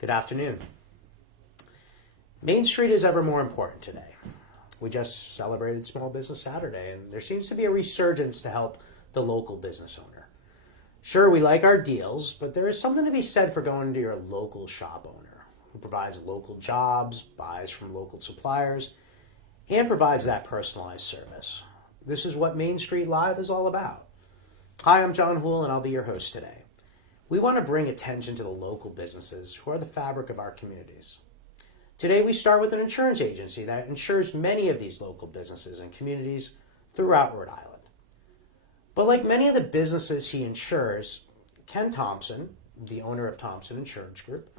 Good afternoon. Main Street is ever more important today. We just celebrated Small Business Saturday, and there seems to be a resurgence to help the local business owner. Sure, we like our deals, but there is something to be said for going to your local shop owner who provides local jobs, buys from local suppliers, and provides that personalized service. This is what Main Street Live is all about. Hi, I'm John Houle, and I'll be your host today. We want to bring attention to the local businesses who are the fabric of our communities. Today, we start with an insurance agency that insures many of these local businesses and communities throughout Rhode Island. But like many of the businesses he insures, Ken Thompson, the owner of Thompson Insurance Group,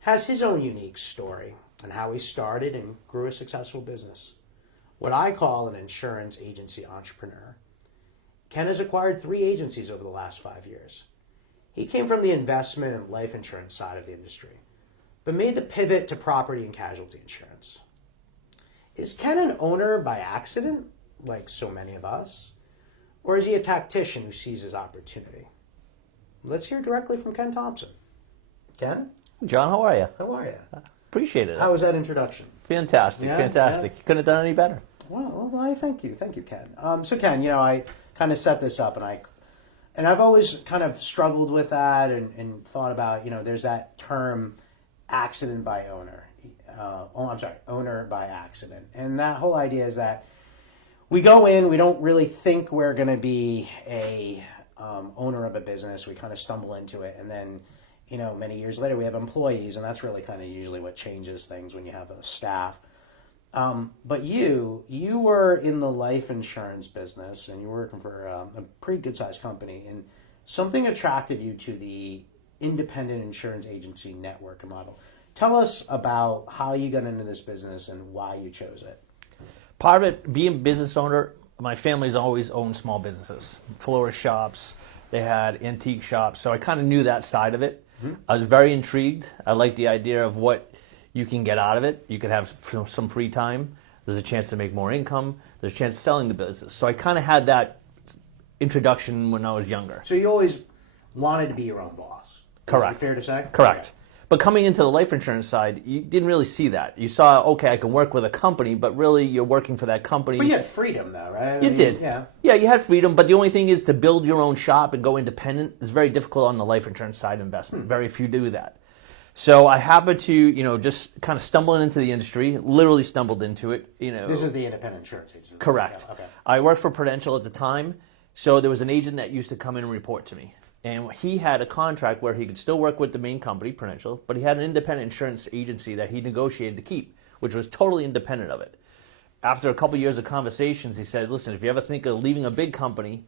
has his own unique story on how he started and grew a successful business. What I call an insurance agency entrepreneur. Ken has acquired 3 agencies over the last 5 years. He came from the investment and life insurance side of the industry, but made the pivot to property and casualty insurance. Is Ken an owner by accident, like so many of us? Or is he a tactician who sees his opportunity? Let's hear directly from Ken Thompson. Ken? John, how are you? How are you? Appreciate it. How was that introduction? Fantastic, fantastic. You couldn't have done any better. Well, I thank you, Ken. So Ken, I kind of set this up, and I've always kind of struggled with that and thought about, there's that term, accident by owner. Owner by accident. And that whole idea is that we go in, we don't really think we're going to be a owner of a business. We kind of stumble into it, and then, many years later we have employees, and that's really kind of usually what changes things when you have a staff. But you were in the life insurance business, and you were working for a pretty good-sized company, and something attracted you to the independent insurance agency network model. Tell us about how you got into this business and why you chose it. Part of it, being a business owner, my family's always owned small businesses, florist shops, they had antique shops, so I kind of knew that side of it. Mm-hmm. I was very intrigued. I liked the idea of what you can get out of it. You could have some free time. There's a chance to make more income. There's a chance of selling the business. So I kind of had that introduction when I was younger. So you always wanted to be your own boss. Correct. Is it fair to say? Correct. Okay. But coming into the life insurance side, you didn't really see that. You saw, okay, I can work with a company, but really you're working for that company. But you had freedom though, right? You did. Yeah. Yeah, you had freedom, but the only thing is to build your own shop and go independent is very difficult on the life insurance side of investment. Very few do that. So I happened to, just kind of stumbling into the industry, literally stumbled into it. This is the independent insurance agency. Correct. Yeah, okay. I worked for Prudential at the time, so there was an agent that used to come in and report to me. And he had a contract where he could still work with the main company, Prudential, but he had an independent insurance agency that he negotiated to keep, which was totally independent of it. After a couple of years of conversations, he said, listen, if you ever think of leaving a big company,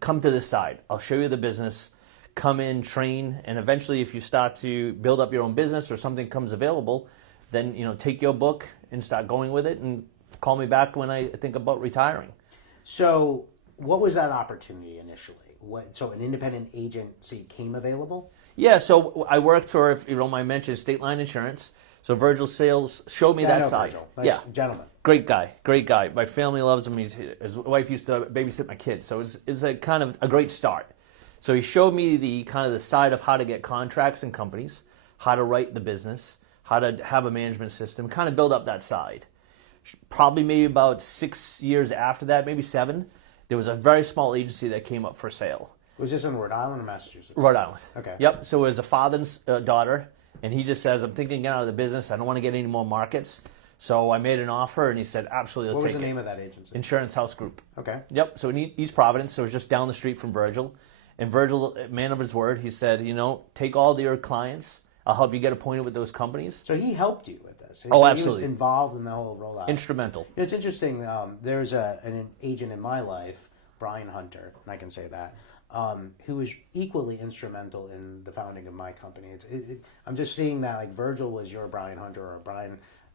come to this side. I'll show you the business. Come in, train, and eventually if you start to build up your own business or something comes available, then take your book and start going with it and call me back when I think about retiring. So what was that opportunity initially? So an independent agency came available? Yeah, so I worked for, if you don't mind mentioning, State Line Insurance. So Virgil Sales showed me that side. Virgil. Nice yeah, gentleman. Great guy. My family loves him. His wife used to babysit my kids, so it's a kind of a great start. So he showed me the kind of the side of how to get contracts in companies, how to write the business, how to have a management system, kind of build up that side. Probably maybe about 6 years after that, maybe 7, there was a very small agency that came up for sale. Was this in Rhode Island or Massachusetts? Rhode Island. Okay. Yep. So it was a father and daughter, and he just says, I'm thinking of getting out of the business. I don't want to get any more markets. So I made an offer, and he said, absolutely, What was the name of that agency? Insurance House Group. Okay. Yep. So in East Providence, so it was just down the street from Virgil. And Virgil, man of his word, he said, take all your clients. I'll help you get appointed with those companies. So he helped you with this. Absolutely. He was involved in the whole rollout. Instrumental. It's interesting. There's an agent in my life, Brian Hunter, and I can say that, who was equally instrumental in the founding of my company. I'm just seeing that like Virgil was your Brian Hunter, or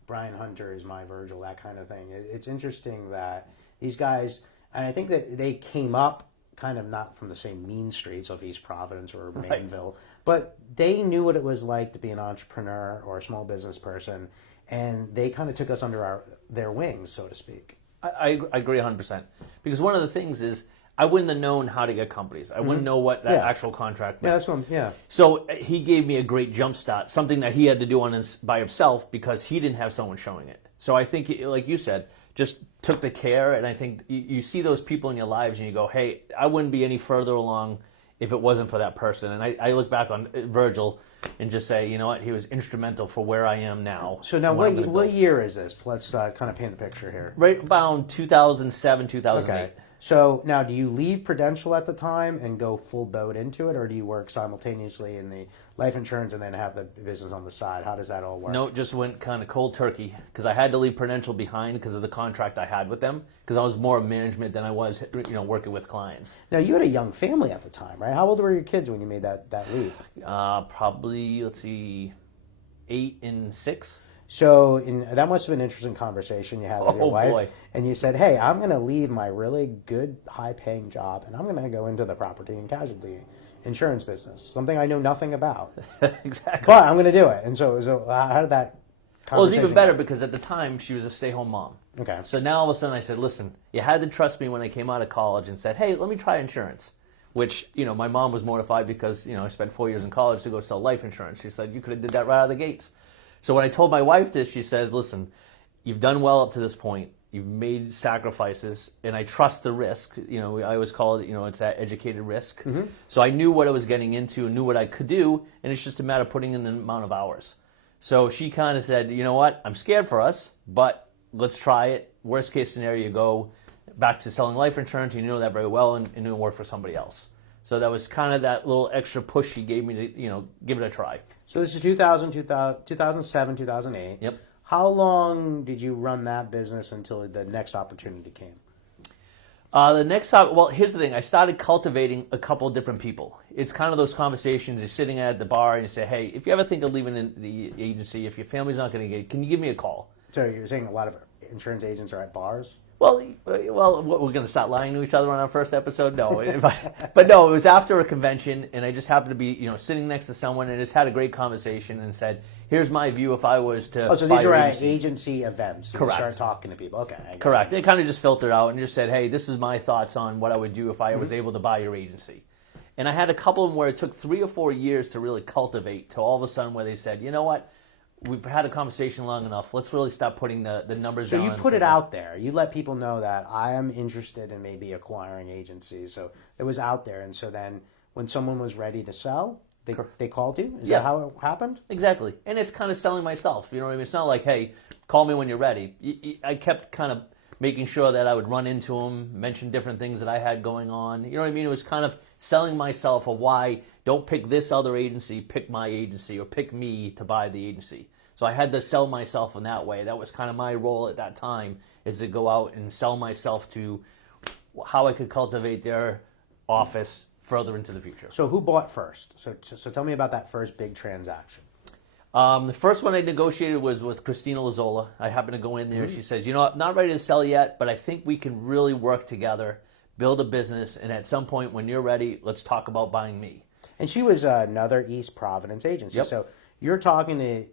Brian Hunter is my Virgil, that kind of thing. It's interesting that these guys, and I think that they came up kind of not from the same mean streets of East Providence or Mainville, right, but they knew what it was like to be an entrepreneur or a small business person, and they kind of took us under their wings, so to speak. I agree 100%. Because one of the things is, I wouldn't have known how to get companies. I wouldn't know what that Yeah. actual contract Yeah, meant. that's what yeah. So he gave me a great jump start, something that he had to do by himself because he didn't have someone showing it. So I think, like you said, just took the care, and I think you see those people in your lives and you go, hey, I wouldn't be any further along if it wasn't for that person. And I look back on Virgil and just say, you know what, he was instrumental for where I am now. So now, and what I'm gonna what build. year is this? Let's kind of paint the picture here. Right about 2007, 2008. Okay. So now, do you leave Prudential at the time and go full boat into it, or do you work simultaneously in the life insurance and then have the business on the side? How does that all work? No, it just went kind of cold turkey because I had to leave Prudential behind because of the contract I had with them because I was more management than I was, working with clients. Now, you had a young family at the time, right? How old were your kids when you made that leap? Probably, let's see, 8 and 6. So that must have been an interesting conversation you had with your Oh, wife. boy. And you said, hey, I'm going to leave my really good, high-paying job, and I'm going to go into the property and casualty insurance business, something I know nothing about. Exactly. But I'm going to do it. And so how did that conversation Well, it was even better go? because at the time she was a stay-home mom. Okay. So now all of a sudden I said, listen, you had to trust me when I came out of college and said, hey, let me try insurance. Which, my mom was mortified because, I spent 4 years in college to go sell life insurance. She said, you could have did that right out of the gates. So when I told my wife this, she says, listen, you've done well up to this point. You've made sacrifices, and I trust the risk. I always call it, it's that educated risk. Mm-hmm. So I knew what I was getting into and knew what I could do, and it's just a matter of putting in the amount of hours. So she kind of said, you know what, I'm scared for us, but let's try it. Worst case scenario, you go back to selling life insurance, and you know that very well, and it'll work for somebody else. So that was kind of that little extra push she gave me to, give it a try. So this is 2007, 2008. Yep. How long did you run that business until the next opportunity came? Well, here's the thing. I started cultivating a couple of different people. It's kind of those conversations. You're sitting at the bar and you say, hey, if you ever think of leaving the agency, if your family's not going to get, can you give me a call? So you're saying a lot of insurance agents are at bars? Well, what, we're going to start lying to each other on our first episode? No. But no, it was after a convention, and I just happened to be, sitting next to someone and just had a great conversation and said, here's my view if I was to Oh, so buy these your are at agency. agency events. You Correct. start talking to people. Okay. I got Correct. It kind of just filtered out and just said, hey, this is my thoughts on what I would do if I was able to buy your agency. And I had a couple of them where it took 3 or 4 years to really cultivate to all of a sudden where they said, you know what, we've had a conversation long enough. Let's really start putting the numbers So down. you put it out there. You let people know that I am interested in maybe acquiring agencies. So it was out there. And so then when someone was ready to sell, they called you? Is Yeah. that how it happened? Exactly. And it's kind of selling myself. You know what I mean? It's not like, hey, call me when you're ready. I kept kind of making sure that I would run into them, mention different things that I had going on. You know what I mean? It was kind of selling myself a why. Don't pick this other agency, pick my agency, or pick me to buy the agency. So I had to sell myself in that way. That was kind of my role at that time, is to go out and sell myself to how I could cultivate their office further into the future. So who bought first? So tell me about that first big transaction. The first one I negotiated was with Christina Lazola. I happened to go in there. She says, I'm not ready to sell yet, but I think we can really work together, build a business, and at some point when you're ready, let's talk about buying me. And she was another East Providence agency. Yep. So you're talking to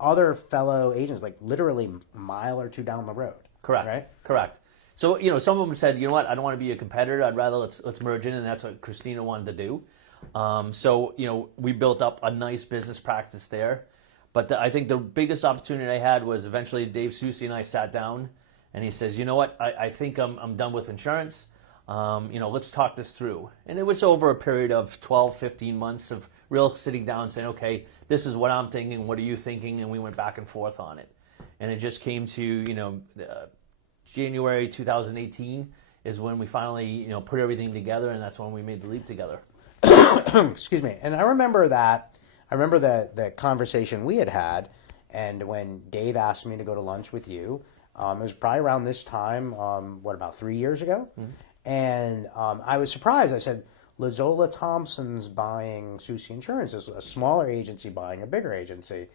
other fellow agents, like literally a mile or two down the road. Correct. Right? Correct. So, some of them said, you know what, I don't want to be a competitor. I'd rather let's merge in, and that's what Christina wanted to do. So, we built up a nice business practice there. But I think the biggest opportunity I had was eventually Dave Susi and I sat down, and he says, you know what, I think I'm done with insurance. Let's talk this through. And it was over a period of 12, 15 months of real sitting down and saying, okay, this is what I'm thinking, what are you thinking? And we went back and forth on it. And it just came to, January 2018 is when we finally, put everything together, and that's when we made the leap together. Excuse me. And I remember the conversation we had, and when Dave asked me to go to lunch with you, it was probably around this time, about 3 years ago? Mm-hmm. And I was surprised. I said, Lazola Thompson's buying Susi Insurance. Is a smaller agency buying a bigger agency.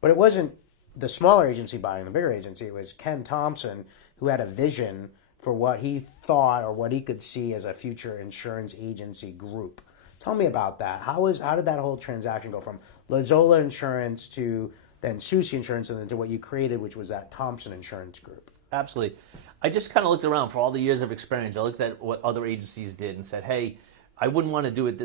But it wasn't the smaller agency buying the bigger agency. It was Ken Thompson who had a vision for what he thought or what he could see as a future insurance agency group. Tell me about that. How did that whole transaction go from Lazola Insurance to then Susi Insurance and then to what you created, which was that Thompson Insurance Group? Absolutely. I just kind of looked around for all the years of experience. I looked at what other agencies did and said, hey, I wouldn't want to do it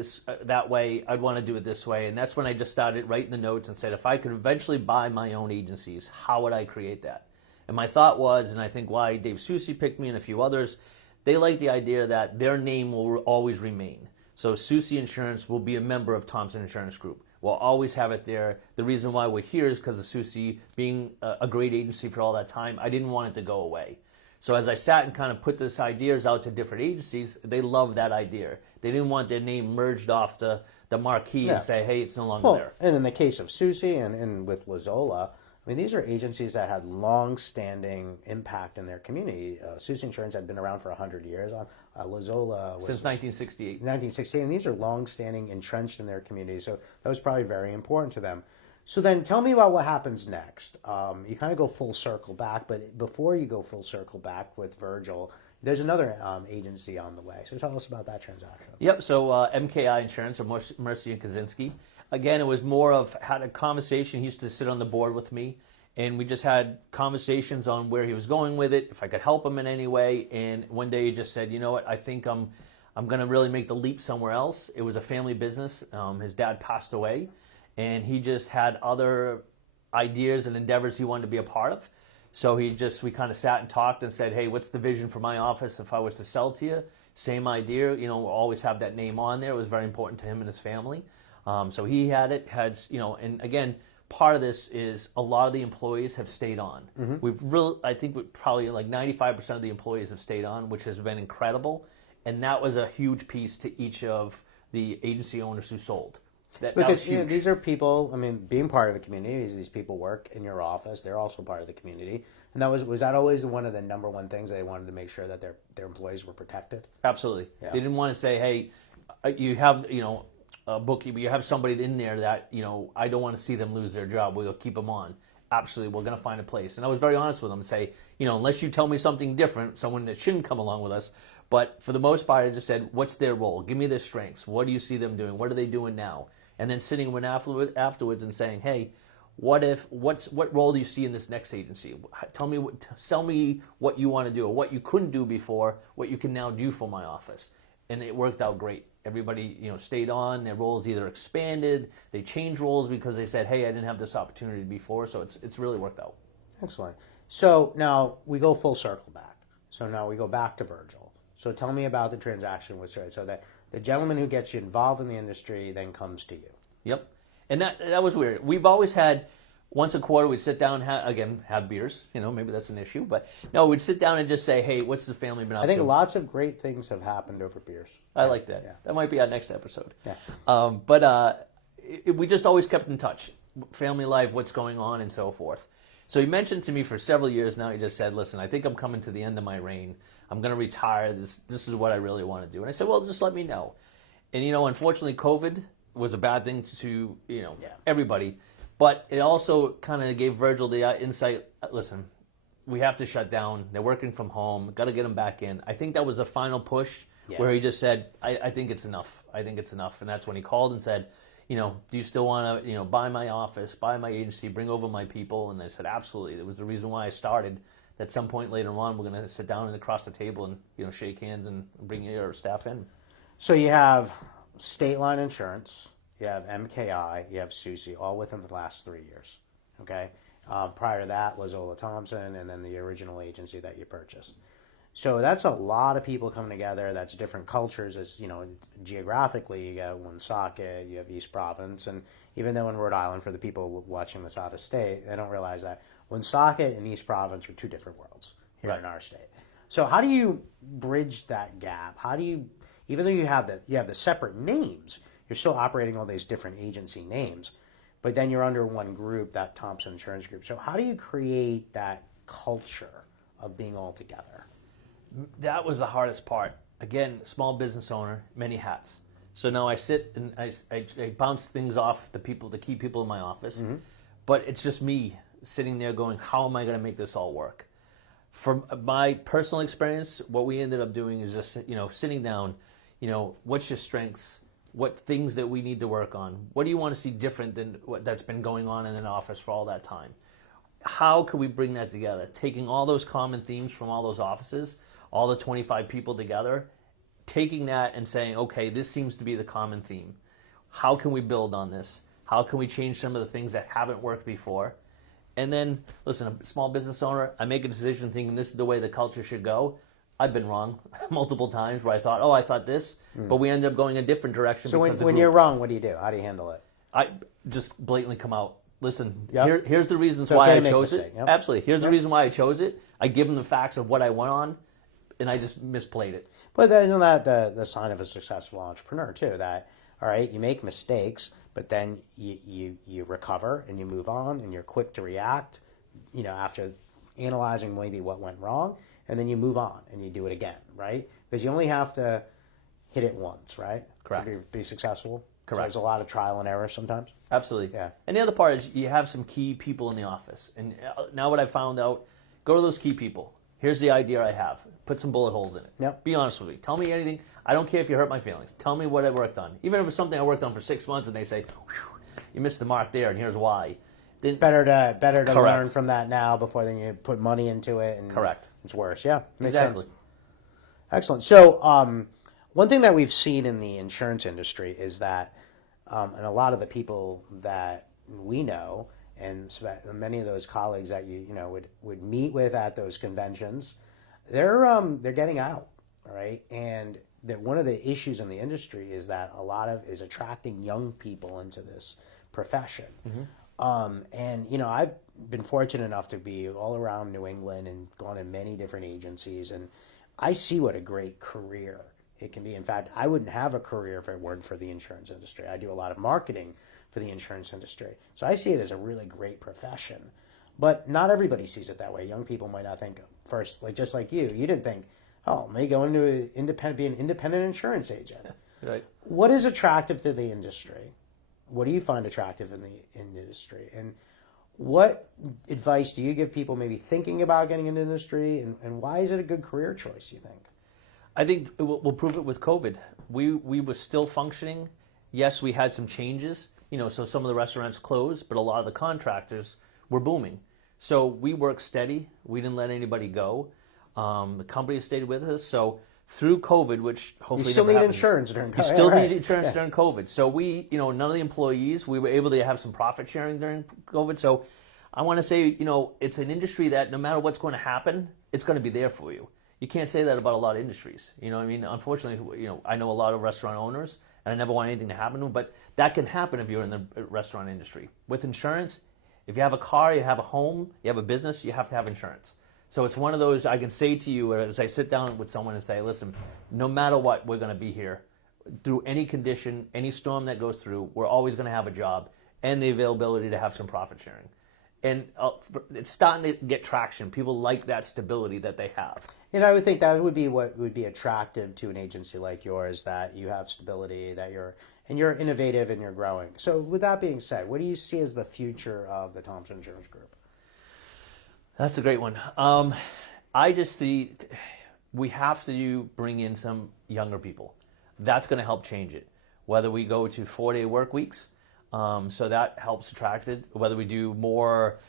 that way. I'd want to do it this way. And that's when I just started writing the notes and said, if I could eventually buy my own agencies, how would I create that? And my thought was, and I think why Dave Susi picked me and a few others, they like the idea that their name will always remain. So Susi Insurance will be a member of Thompson Insurance Group. We'll always have it there. The reason why we're here is because of Susi being a great agency for all that time. I didn't want it to go away. So as I sat and kind of put these ideas out to different agencies, they loved that idea. They didn't want their name merged off the marquee and say, hey, it's no longer there. And in the case of Susi and with Lazola, I mean, these are agencies that had long-standing impact in their community. Susi Insurance had been around for 100 years. Lazola was... Since 1968. 1968, and these are long-standing, entrenched in their community, so that was probably very important to them. So then tell me about what happens next. You kind of go full circle back, but before you go full circle back with Virgil, there's another agency on the way. So tell us about that transaction. Yep, so MKI Insurance, or Mercy and Kaczynski. Again, it was more of, had a conversation. He used to sit on the board with me, and we just had conversations on where he was going with it, if I could help him in any way. And one day he just said, you know what, I think I'm going to really make the leap somewhere else. It was a family business. His dad passed away, and he just had other ideas and endeavors he wanted to be a part of. So we kind of sat and talked and said, hey, what's the vision for my office if I was to sell to you? Same idea, we'll always have that name on there. It was very important to him and his family. So he had it, and again, part of this is a lot of the employees have stayed on. Mm-hmm. I think probably like 95% of the employees have stayed on, which has been incredible. And that was a huge piece to each of the agency owners who sold. Because these are people, I mean, being part of a community, these people work in your office, they're also part of the community. And was that always one of the number one things they wanted to make sure that their employees were protected? Absolutely. Yeah. They didn't want to say, hey, you have, a bookkeeper, you have somebody in there that, I don't want to see them lose their job. We'll keep them on. Absolutely, we're going to find a place. And I was very honest with them and say, unless you tell me something different, someone that shouldn't come along with us. But for the most part, I just said, what's their role? Give me their strengths. What do you see them doing? What are they doing now? And then sitting with afterwards and saying, hey, what role do you see in this next agency? Tell me what you want to do, or what you couldn't do before, what you can now do for my office. And it worked out great. Everybody, stayed on. Their roles either expanded, they changed roles because they said, hey, I didn't have this opportunity before. So it's really worked out. Excellent. So now we go full circle back. So now we go back to Virgil. So tell me about the transaction with Sarah. So that the gentleman who gets you involved in the industry then comes to you. Yep. And that was weird. We've always had, once a quarter, we'd sit down and have beers. Maybe that's an issue. But no, we'd sit down and just say, hey, what's the family been up to? I think lots of great things have happened over beers. I like that. Yeah. That might be our next episode. Yeah. We just always kept in touch. Family life, what's going on, and so forth. So he mentioned to me for several years now, he just said, listen, I think I'm coming to the end of my reign. I'm going to retire. This is what I really want to do. And I said, well, just let me know. And, unfortunately, COVID was a bad thing to, everybody. But it also kind of gave Virgil the insight, listen, we have to shut down. They're working from home. Got to get them back in. I think that was the final push where he just said, I think it's enough. I think it's enough. And that's when he called and said, do you still want to, buy my office, buy my agency, bring over my people? And I said, absolutely. It was the reason why I started. At some point later on, we're going to sit down and across the table and, shake hands and bring your staff in. So you have State Line Insurance, you have MKI, you have Susi, all within the last 3 years. Okay. Prior to that was Lazola Thompson, and then the original agency that you purchased. So that's a lot of people coming together. That's different cultures. As geographically, you got Woonsocket, you have East Providence, and even though in Rhode Island, for the people watching this out of state, they don't realize that Woonsocket and East Providence are two different worlds here in our state. So how do you bridge that gap? How do you, even though you have the separate names, you're still operating all these different agency names, but then you're under one group, that Thompson Insurance Group. So how do you create that culture of being all together? That was the hardest part. Again, small business owner, many hats. So now I sit and I bounce things off the key people in my office, but it's just me sitting there going, how am I going to make this all work? From my personal experience, what we ended up doing is just, sitting down, what's your strengths? What things that we need to work on? What do you want to see different than what that's been going on in an office for all that time? how could we bring that together? Taking all those common themes from all those offices, all the 25 people together, taking that and saying, okay, this seems to be the common theme. How can we build on this? How can we change some of the things that haven't worked before? And then, listen, a small business owner, I make a decision thinking this is the way the culture should go. I've been wrong multiple times where I thought this, but we ended up going a different direction. So when you're wrong, what do you do? How do you handle it? I just blatantly come out. Listen, Yep. here's the reasons It's why okay I to make a chose mistake. it. Yep. Absolutely. Here's the reason why I chose it. I give them the facts of what I went on, and I just misplayed it. But isn't that the sign of a successful entrepreneur too? That, all right, you make mistakes, but then you recover and you move on, and you're quick to react, after analyzing maybe what went wrong, and then you move on and you do it again, right? Because you only have to hit it once, right? Correct. To be successful. Correct. So there's a lot of trial and error sometimes. Absolutely. Yeah. And the other part is you have some key people in the office. And now what I've found out, go to those key people. Here's the idea I have. Put some bullet holes in it. Yep. Be honest with me. Tell me anything. I don't care if you hurt my feelings. Tell me what I worked on. Even if it's something I worked on for 6 months and they say, you missed the mark there and here's why. Then Better to Correct. learn from that now before then you put money into it and Correct. it's worse. Yeah, makes Exactly. sense. Excellent. So one thing that we've seen in the insurance industry is that, and a lot of the people that we know, and many of those colleagues that you would meet with at those conventions, they're getting out, all right, and that one of the issues in the industry is that a lot of is attracting young people into this profession. And I've been fortunate enough to be all around New England and gone to many different agencies, and I see what a great career it can be. In fact, I wouldn't have a career if it weren't for the insurance industry. I do a lot of marketing for the insurance industry, so I see it as a really great profession. But not everybody sees it that way. Young people might not think first, just like you didn't think, oh, may go into be an independent insurance agent. Right. What is attractive to the industry? What do you find attractive in the industry? And what advice do you give people maybe thinking about getting into the industry? And why is it a good career choice, you think? I think we'll prove it with COVID. We were still functioning. Yes, we had some changes. So some of the restaurants closed, but a lot of the contractors were booming. So we worked steady. We didn't let anybody go. The company stayed with us. So through COVID, which hopefully You still never need happens, insurance during COVID. you still need insurance during COVID. So we, none of the employees, we were able to have some profit sharing during COVID. So I want to say, it's an industry that no matter what's going to happen, it's going to be there for you. You can't say that about a lot of industries. Unfortunately, I know a lot of restaurant owners, and I never want anything to happen to them, but that can happen if you're in the restaurant industry. With insurance, if you have a car, you have a home, you have a business, you have to have insurance. So it's one of those I can say to you as I sit down with someone and say, listen, no matter what, we're going to be here. Through any condition, any storm that goes through, we're always going to have a job and the availability to have some profit sharing. And it's starting to get traction. People like that stability that they have. I would think that would be what would be attractive to an agency like yours, that you have stability, that you're innovative and you're growing. So with that being said, what do you see as the future of the Thompson Insurance Group? That's a great one. I just see we have to bring in some younger people. That's going to help change it. Whether we go to 4-day work weeks, so that helps attract it. Whether we do more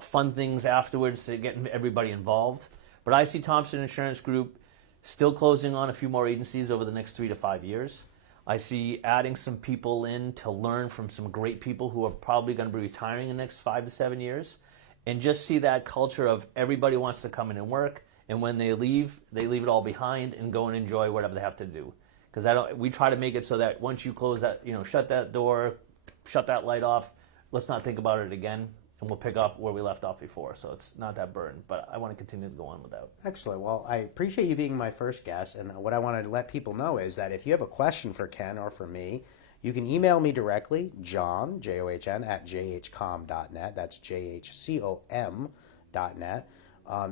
fun things afterwards to get everybody involved. But I see Thompson Insurance Group still closing on a few more agencies over the next 3 to 5 years. I see adding some people in to learn from some great people who are probably going to be retiring in the next 5 to 7 years. And just see that culture of everybody wants to come in and work, and when they leave it all behind and go and enjoy whatever they have to do. Because we try to make it so that once you close that, shut that door, shut that light off, let's not think about it again, and we'll pick up where we left off before. So it's not that burden, but I want to continue to go on with that. Excellent. Well, I appreciate you being my first guest, and what I wanted to let people know is that if you have a question for Ken or for me, you can email me directly, John, John, at jhcom.net. That's jhcom.net.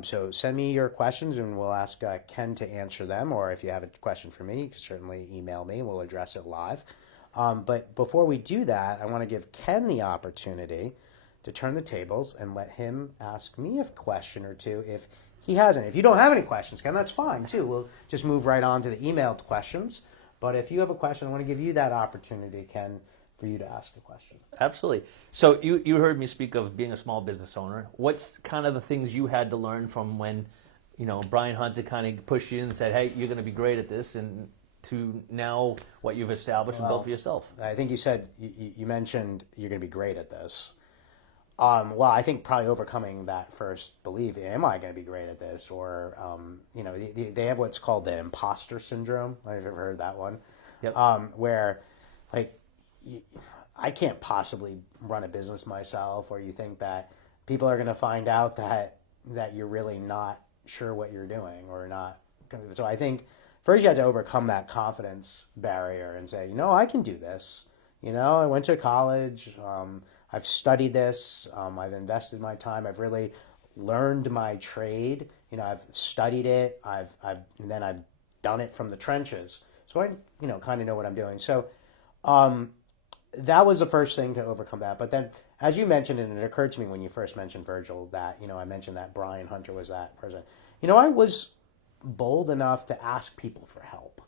So send me your questions, and we'll ask Ken to answer them. Or if you have a question for me, you can certainly email me, and we'll address it live. But before we do that, I want to give Ken the opportunity to turn the tables and let him ask me a question or two if he has any. If you don't have any questions, Ken, that's fine, too. We'll just move right on to the emailed questions. But if you have a question, I want to give you that opportunity, Ken, for you to ask a question. Absolutely. So you heard me speak of being a small business owner. What's kind of the things you had to learn from when, Brian Hunter kind of pushed you and said, hey, you're going to be great at this, and to now what you've established and built for yourself? I think you said, you mentioned you're going to be great at this. Well, I think probably overcoming that first belief, am I going to be great at this? Or, they have what's called the imposter syndrome. I've ever heard that one. Yep. Where, like, I can't possibly run a business myself, or you think that people are going to find out that you're really not sure what you're doing or not. So I think first you have to overcome that confidence barrier and say, I can do this. I went to college. I've studied this. I've invested my time. I've really learned my trade. I've studied it. I've done it from the trenches. So I, kind of know what I'm doing. So, that was the first thing to overcome that. But then, as you mentioned, and it occurred to me when you first mentioned Virgil that, I mentioned that Brian Hunter was that person. I was bold enough to ask people for help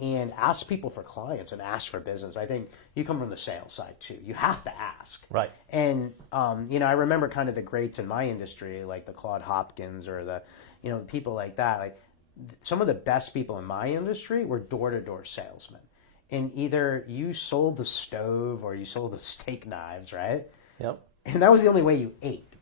and ask people for clients and ask for business. I think you come from the sales side too. You have to ask. Right. And, I remember kind of the greats in my industry, like the Claude Hopkins or the, people like that. Like some of the best people in my industry were door-to-door salesmen. And either you sold the stove or you sold the steak knives, right? Yep. And that was the only way you ate.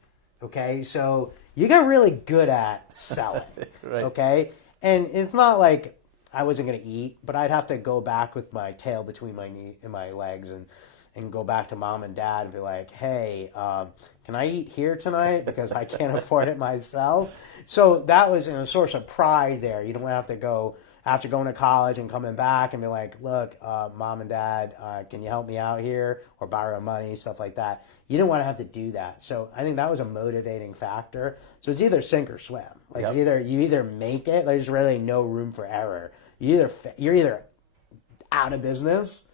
Okay, so you got really good at selling. Right. Okay, and it's not like I wasn't going to eat, but I'd have to go back with my tail between my legs and go back to mom and dad and be like, hey, can I eat here tonight because I can't afford it myself? So that was a source of pride there. You don't have to go after going to college and coming back and be like, look, mom and dad, can you help me out here, or borrow money, stuff like that. You don't want to have to do that. So I think that was a motivating factor. So it's either sink or swim. Like Yep. you either make it. There's really no room for error. You're either out of business,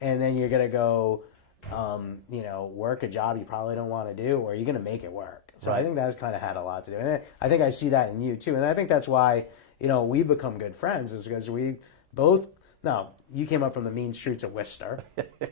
and then you're gonna go, work a job you probably don't want to do, or you're gonna make it work. So Right. I think that's kind of had a lot to do, and I think I see that in you too, and I think that's why we've become good friends, is because we both. Now, you came up from the mean streets of Worcester.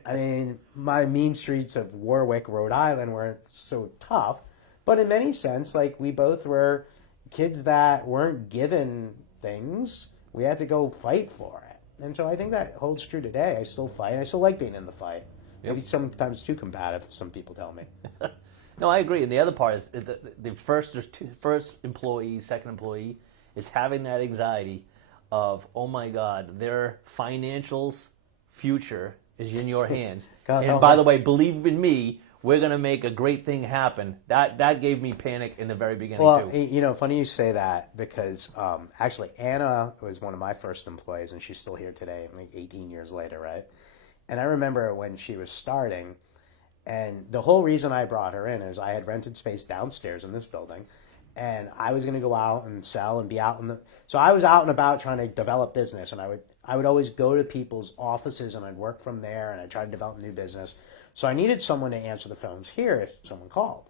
I mean, my mean streets of Warwick, Rhode Island weren't so tough, but in many sense, like, we both were kids that weren't given things. We had to go fight for it. And so I think that holds true today. I still fight. I still like being in the fight. Yep. Maybe sometimes too combative, some people tell me. No, I agree. And the other part is the first employee, second employee is having that anxiety of, oh my God, their financials future is in your hands. And by the way, believe in me, we're going to make a great thing happen. That gave me panic in the very beginning, too. Well, funny you say that, because actually Anna was one of my first employees, and she's still here today, like 18 years later, right? And I remember when she was starting, and the whole reason I brought her in is I had rented space downstairs in this building, and I was going to go out and sell and be out so I was out and about trying to develop business, and I would always go to people's offices and I'd work from there, and I'd try to develop new business. So I needed someone to answer the phones here if someone called.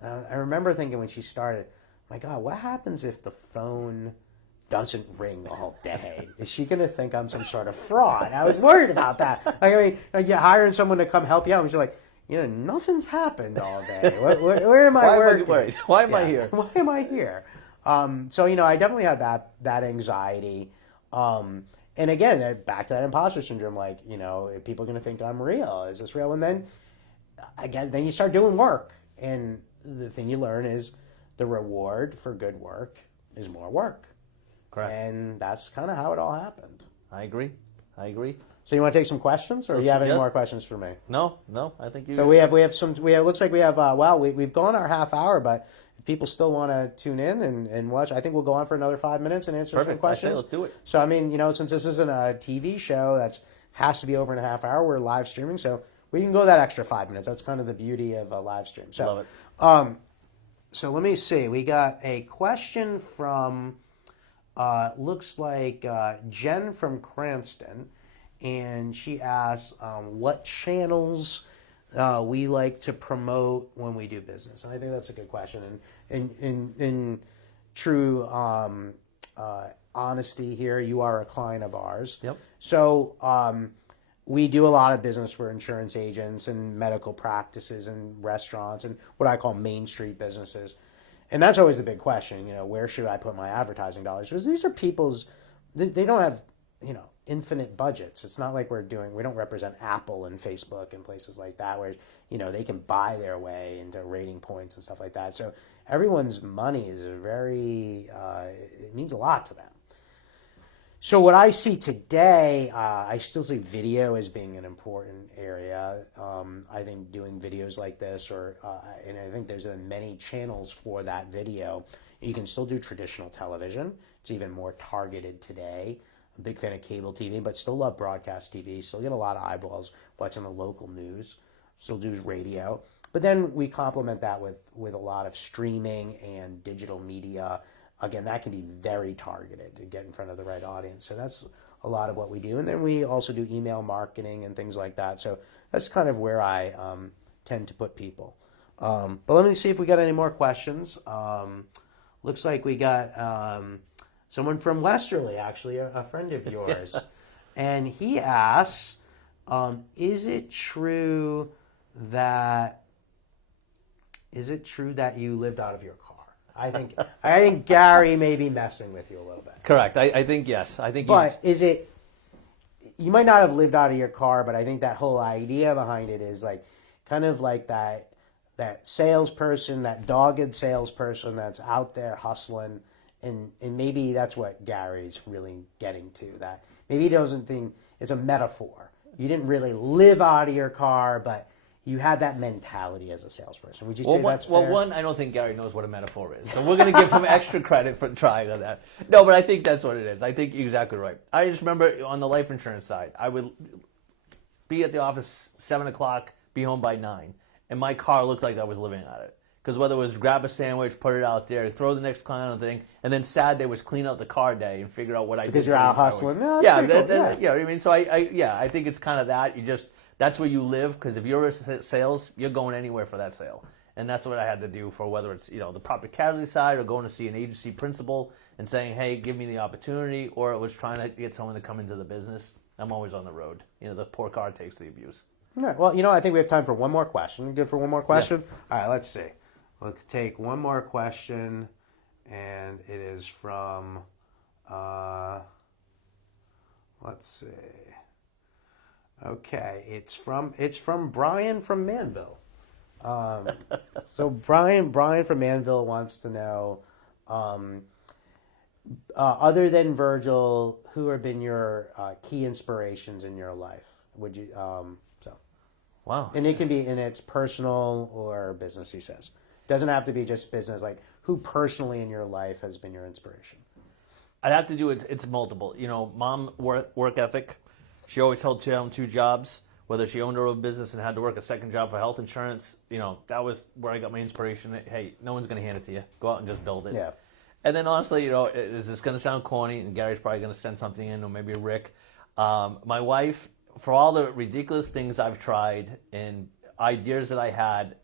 And I remember thinking when she started, my God, what happens if the phone doesn't ring all day? Is she going to think I'm some sort of fraud? I was worried about that. Like you're hiring someone to come help you out, and she's like, nothing's happened all day. Where am I working? Why am I here? Why am I here? So, I definitely had that anxiety. And again, back to that imposter syndrome, like, if people are going to think I'm real. Is this real? And then, again, you start doing work. And the thing you learn is the reward for good work is more work. Correct. And that's kind of how it all happened. I agree. So you want to take some questions, or do you have any more questions for me? No, I think you. So we have looks like we have, we've gone our half hour, but if people still want to tune in and watch, I think we'll go on for another 5 minutes and answer some questions. I say let's do it. So, I mean, since this isn't a TV show, has to be over in a half hour. We're live streaming, so we can go that extra 5 minutes. That's kind of the beauty of a live stream. So, love it. So let me see. We got a question from, looks like Jen from Cranston. And she asks what channels we like to promote when we do business. And I think that's a good question. And in true honesty here, you are a client of ours. Yep. So we do a lot of business for insurance agents and medical practices and restaurants and what I call Main Street businesses. And that's always the big question, where should I put my advertising dollars? Because these are they don't have, infinite budgets. It's not like we don't represent Apple and Facebook and places like that where, they can buy their way into rating points and stuff like that. So everyone's money is it means a lot to them. So what I see today, I still see video as being an important area. I think doing videos like this, and I think there's many channels for that video. You can still do traditional television. It's even more targeted today. I'm a big fan of cable TV, but still love broadcast TV. Still get a lot of eyeballs watching the local news. Still do radio. But then we complement that with a lot of streaming and digital media. Again, that can be very targeted to get in front of the right audience. So that's a lot of what we do. And then we also do email marketing and things like that. So that's kind of where I tend to put people. But let me see if we got any more questions. Looks like we got someone from Westerly, actually, a friend of yours. And he asks, is it true that you lived out of your car? I think Gary may be messing with you a little bit. Correct. I think yes. I think. But you might not have lived out of your car, but I think that whole idea behind it is kind of like that salesperson, that dogged salesperson that's out there hustling, and maybe that's what Gary's really getting to. That maybe he doesn't think it's a metaphor. You didn't really live out of your car, but you had that mentality as a salesperson. Would you say that's fair? Well, one, I don't think Gary knows what a metaphor is. So we're going to give him extra credit for trying on that. No, but I think that's what it is. I think you're exactly right. I just remember on the life insurance side, I would be at the office 7 o'clock, be home by 9. And my car looked like I was living at it. Because whether it was grab a sandwich, put it out there, throw the next client on the thing, and then Saturday was clean out the car day and figure out what I did. Because you're out hustling. No, yeah, cool. You know what I mean? So I think it's kind of that. That's where you live, because if you're a sales, you're going anywhere for that sale. And that's what I had to do for whether it's the property casualty side or going to see an agency principal and saying, hey, give me the opportunity, or it was trying to get someone to come into the business. I'm always on the road. The poor car takes the abuse. All right. Well, I think we have time for one more question. Good for one more question? Yeah. All right, let's see. We'll take one more question, and it is from, let's see. Okay, it's from Brian from Manville. So Brian from Manville wants to know, other than Virgil, who have been your key inspirations in your life? Would you Wow. And it can be in its personal or business, he says. Doesn't have to be just business. Like, who personally in your life has been your inspiration? I'd have to do it. It's multiple. Mom work ethic. She always held down 2 jobs, whether she owned her own business and had to work a second job for health insurance. That was where I got my inspiration. Hey, no one's going to hand it to you. Go out and just build it. Yeah. And then honestly, is this going to sound corny? And Gary's probably going to send something in, or maybe Rick. My wife, for all the ridiculous things I've tried and ideas that I had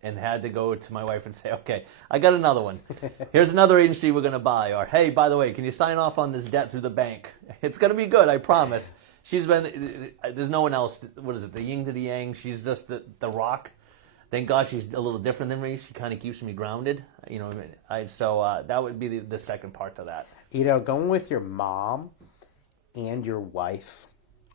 to go to my wife and say, okay, I got another one. Here's another agency we're going to buy. Or, hey, by the way, can you sign off on this debt through the bank? It's going to be good, I promise. There's no one else. What is it? The yin to the yang. She's just the rock. Thank God she's a little different than me. She kind of keeps me grounded. So that would be the second part to that. Going with your mom and your wife,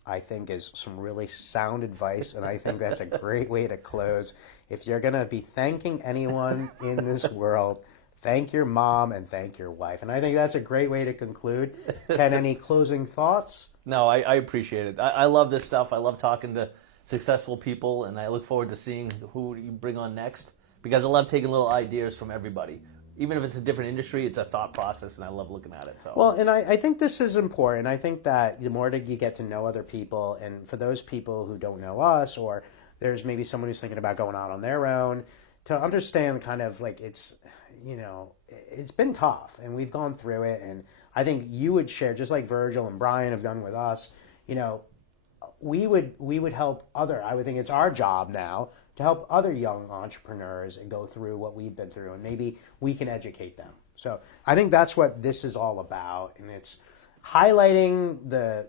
I think, is some really sound advice, and I think that's a great way to close. If you're going to be thanking anyone in this world, thank your mom and thank your wife. And I think that's a great way to conclude. Ken, any closing thoughts? No, I appreciate it. I love this stuff. I love talking to successful people, and I look forward to seeing who you bring on next, because I love taking little ideas from everybody. Even if it's a different industry, it's a thought process, and I love looking at it. So. Well, and I think this is important. I think that the more that you get to know other people, and for those people who don't know us, or there's maybe someone who's thinking about going out on their own, to understand kind of like it's been tough, and we've gone through it, and I think you would share, just like Virgil and Brian have done with us, we would help I would think it's our job now to help other young entrepreneurs and go through what we've been through, and maybe we can educate them. So I think that's what this is all about, and it's highlighting the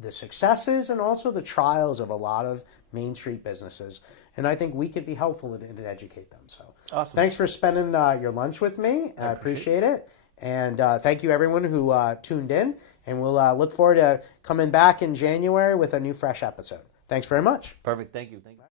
the successes and also the trials of a lot of Main Street businesses. And I think we could be helpful and educate them. So Awesome. Thanks for spending your lunch with me. I appreciate it. And thank you, everyone who tuned in. And we'll look forward to coming back in January with a new fresh episode. Thanks very much. Perfect. Thank you. Thank you.